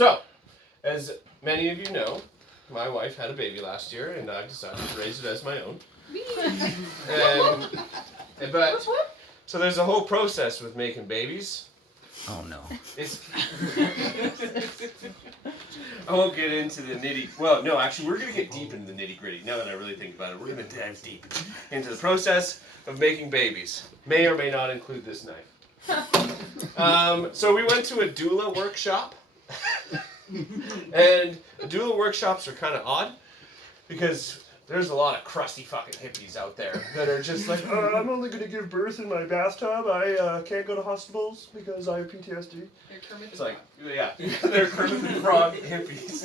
So, as many of you know, my wife had a baby last year, and I decided to raise it as my own. But so there's a whole process with making babies. Oh no. I won't get into the well, no, actually, we're going to get deep into the nitty-gritty. Now that I really think about it, we're going to dive deep into the process of making babies. May or may not include this knife. So we went to a doula workshop. And doula workshops are kind of odd because there's a lot of crusty fucking hippies out there that are just like, oh, I'm only going to give birth in my bathtub. I can't go to hospitals because I have PTSD. It's like, yeah, they're Kermit the Frog hippies.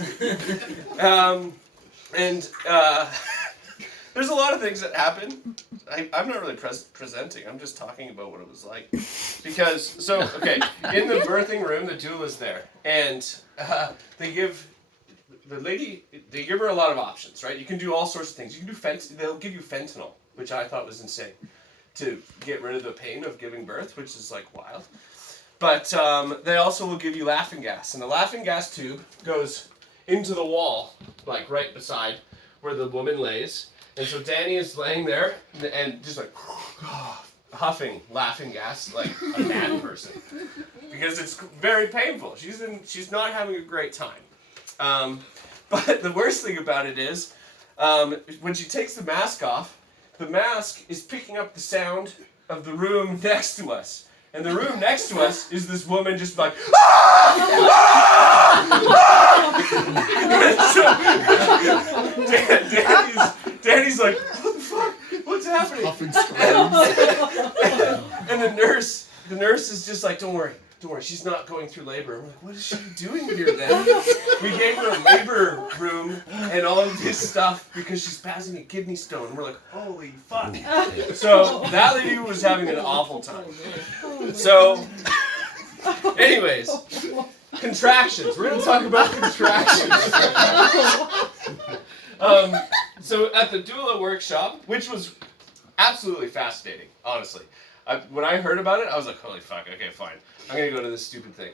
There's a lot of things that happen. I'm not really presenting. I'm just talking about what it was like. Because, in the birthing room, the doula's there. And they give her a lot of options, right? You can do all sorts of things. You can do they'll give you fentanyl, which I thought was insane, to get rid of the pain of giving birth, which is like wild. But they also will give you laughing gas. And the laughing gas tube goes into the wall, like right beside where the woman lays. And so Danny is laying there and just like huffing laughing gas like a mad person because it's very painful. She's not having a great time. But the worst thing about it is when she takes the mask off, the mask is picking up the sound of the room next to us. And the room next to us is this woman just like, Danny's like, what the fuck? What's happening? And the nurse is just like, don't worry, she's not going through labor. I'm like, what is she doing here then? We gave her a labor room and all of this stuff because she's passing a kidney stone. And we're like, holy fuck. So that lady was having an awful time. So, anyways, contractions. We're going to talk about contractions. So at the doula workshop, which was absolutely fascinating, honestly. When I heard about it, I was like, holy fuck, okay, fine. I'm going to go to this stupid thing.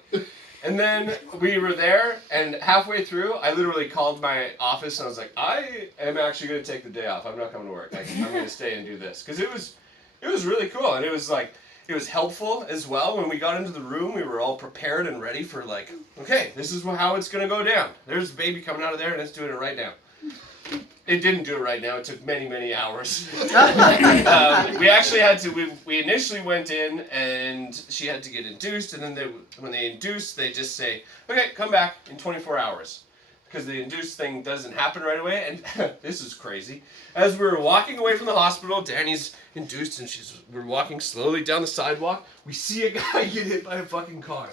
And then we were there, and halfway through, I literally called my office, and I was like, I am actually going to take the day off. I'm not coming to work. I'm going to stay and do this. Because it was really cool, and it was helpful as well. When we got into the room, we were all prepared and ready for like, okay, this is how it's going to go down. There's a baby coming out of there, and it's doing it right now. It didn't do it right now. It took many, many hours. We actually had to, we initially went in and she had to get induced, and then when they induce, they just say, okay, come back in 24 hours. Because the induced thing doesn't happen right away, and this is crazy. As we were walking away from the hospital, Danny's induced, and we're walking slowly down the sidewalk. We see a guy get hit by a fucking car.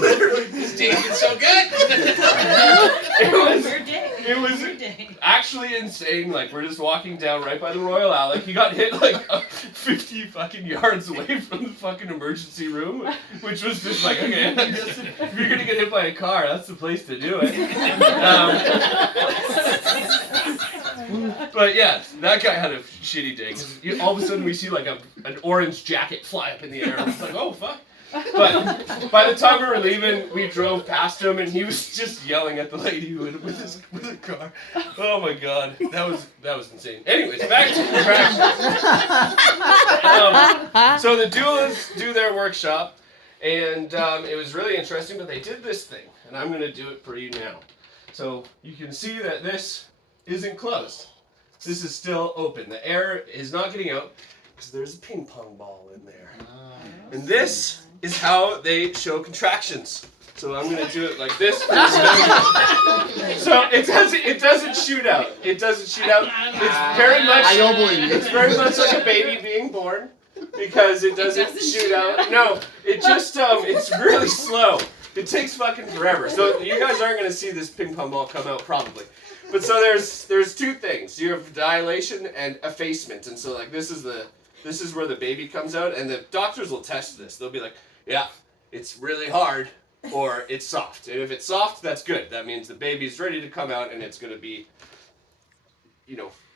Literally, this day is so good. It was actually insane. Like, we're just walking down right by the Royal Alley. He got hit like 50 fucking yards away from the fucking emergency room, which was just like, okay, I guess if you're gonna get hit by a car, that's the place to do it. But yeah, that guy had a shitty day. 'Cause all of a sudden we see like an orange jacket fly up in the air. And it's like, oh fuck. But by the time we were leaving, we drove past him, and he was just yelling at the lady who hit him with the car. Oh my god, that was insane. Anyways, back to the practice. So the doulas do their workshop, and it was really interesting. But they did this thing, and I'm going to do it for you now. So you can see that this isn't closed. This is still open. The air is not getting out because there's a ping pong ball in there. And this is how they show contractions. So I'm going to do it like this. So it doesn't shoot out. It doesn't shoot out. It's very much. I don't believe you. It's very much like a baby being born because it doesn't shoot out. No, it just it's really slow. It takes fucking forever. So you guys aren't going to see this ping pong ball come out probably. But so there's two things. You have dilation and effacement, and so like this is where the baby comes out, and the doctors will test this. They'll be like, yeah, it's really hard, or it's soft. And if it's soft, that's good. That means the baby's ready to come out, and it's going to be,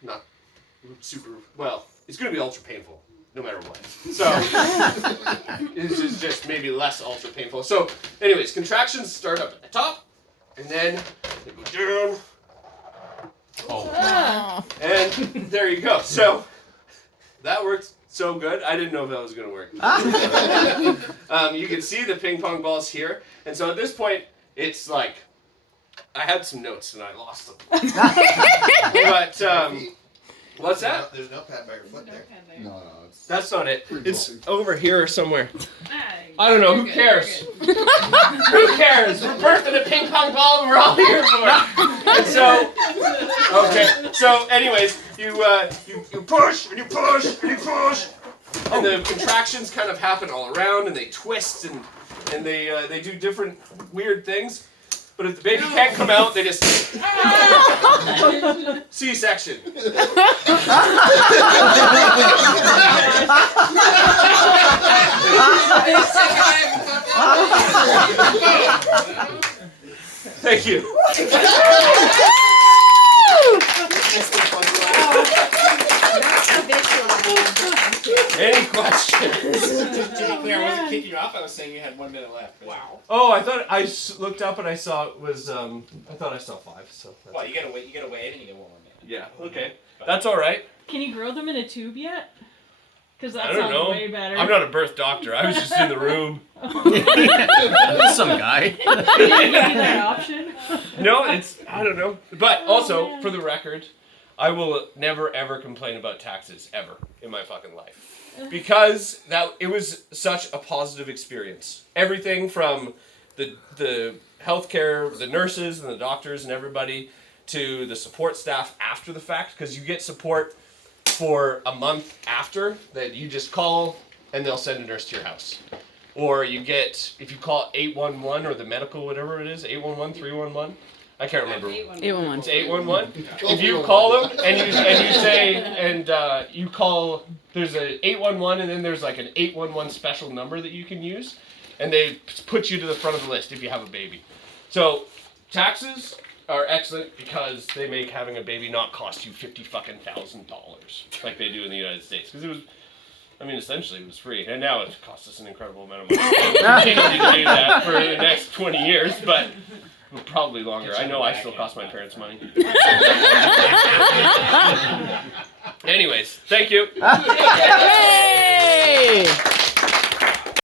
not super, well, it's going to be ultra painful. no matter what. So this is just maybe less ultra painful. So anyways, contractions start up at the top, and then they go down. Oh. And there you go. So that worked so good. I didn't know if that was going to work. You can see the ping pong balls here. And so at this point, it's like, I had some notes and I lost them. But, what's that? There's no pad by your foot there. No, That's not it. It's over here somewhere. Hey, I don't know. you're Who good, cares? you're good. Who cares? We're birthing a ping pong ball and we're all here for it. And so, okay. So, anyways, you push and you push and you push, and the contractions kind of happen all around, and they twist and they do different weird things. But if the baby can't come out, they just C-section. Thank you. Any questions? To be clear, I wasn't kicking you off. I was saying you had 1 minute left. Wow. Oh, I thought I looked up and I saw it was. I thought I saw 5. So. Well, you gotta wait. You gotta wait, and you get 1 more minute. Yeah. Okay. That's all right. Can you grow them in a tube yet? Because that I don't sounds know. way better. I'm not a birth doctor. I was just in the room. Some guy. Did you give me that option? No, it's I don't know. But Oh, also, man. for the record, I will never ever complain about taxes ever in my fucking life. Because it was such a positive experience. Everything from the healthcare, the nurses and the doctors and everybody, to the support staff after the fact, because you get support for a month after that. You just call and they'll send a nurse to your house. Or you get, if you call 811 or the medical, whatever it is, 811, 311, I can't remember. 811. It's 811. If you call them and you say, and you call, there's a 811 and then there's like an 811 special number that you can use, and they put you to the front of the list if you have a baby. So taxes are excellent because they make having a baby not cost you $50,000 like they do in the United States. Because it was, I mean, essentially it was free, and now it costs us an incredible amount of money. We'll continue to do that for the next 20 years, but probably longer. I know I still cost my parents money. Anyways, thank you. Hey!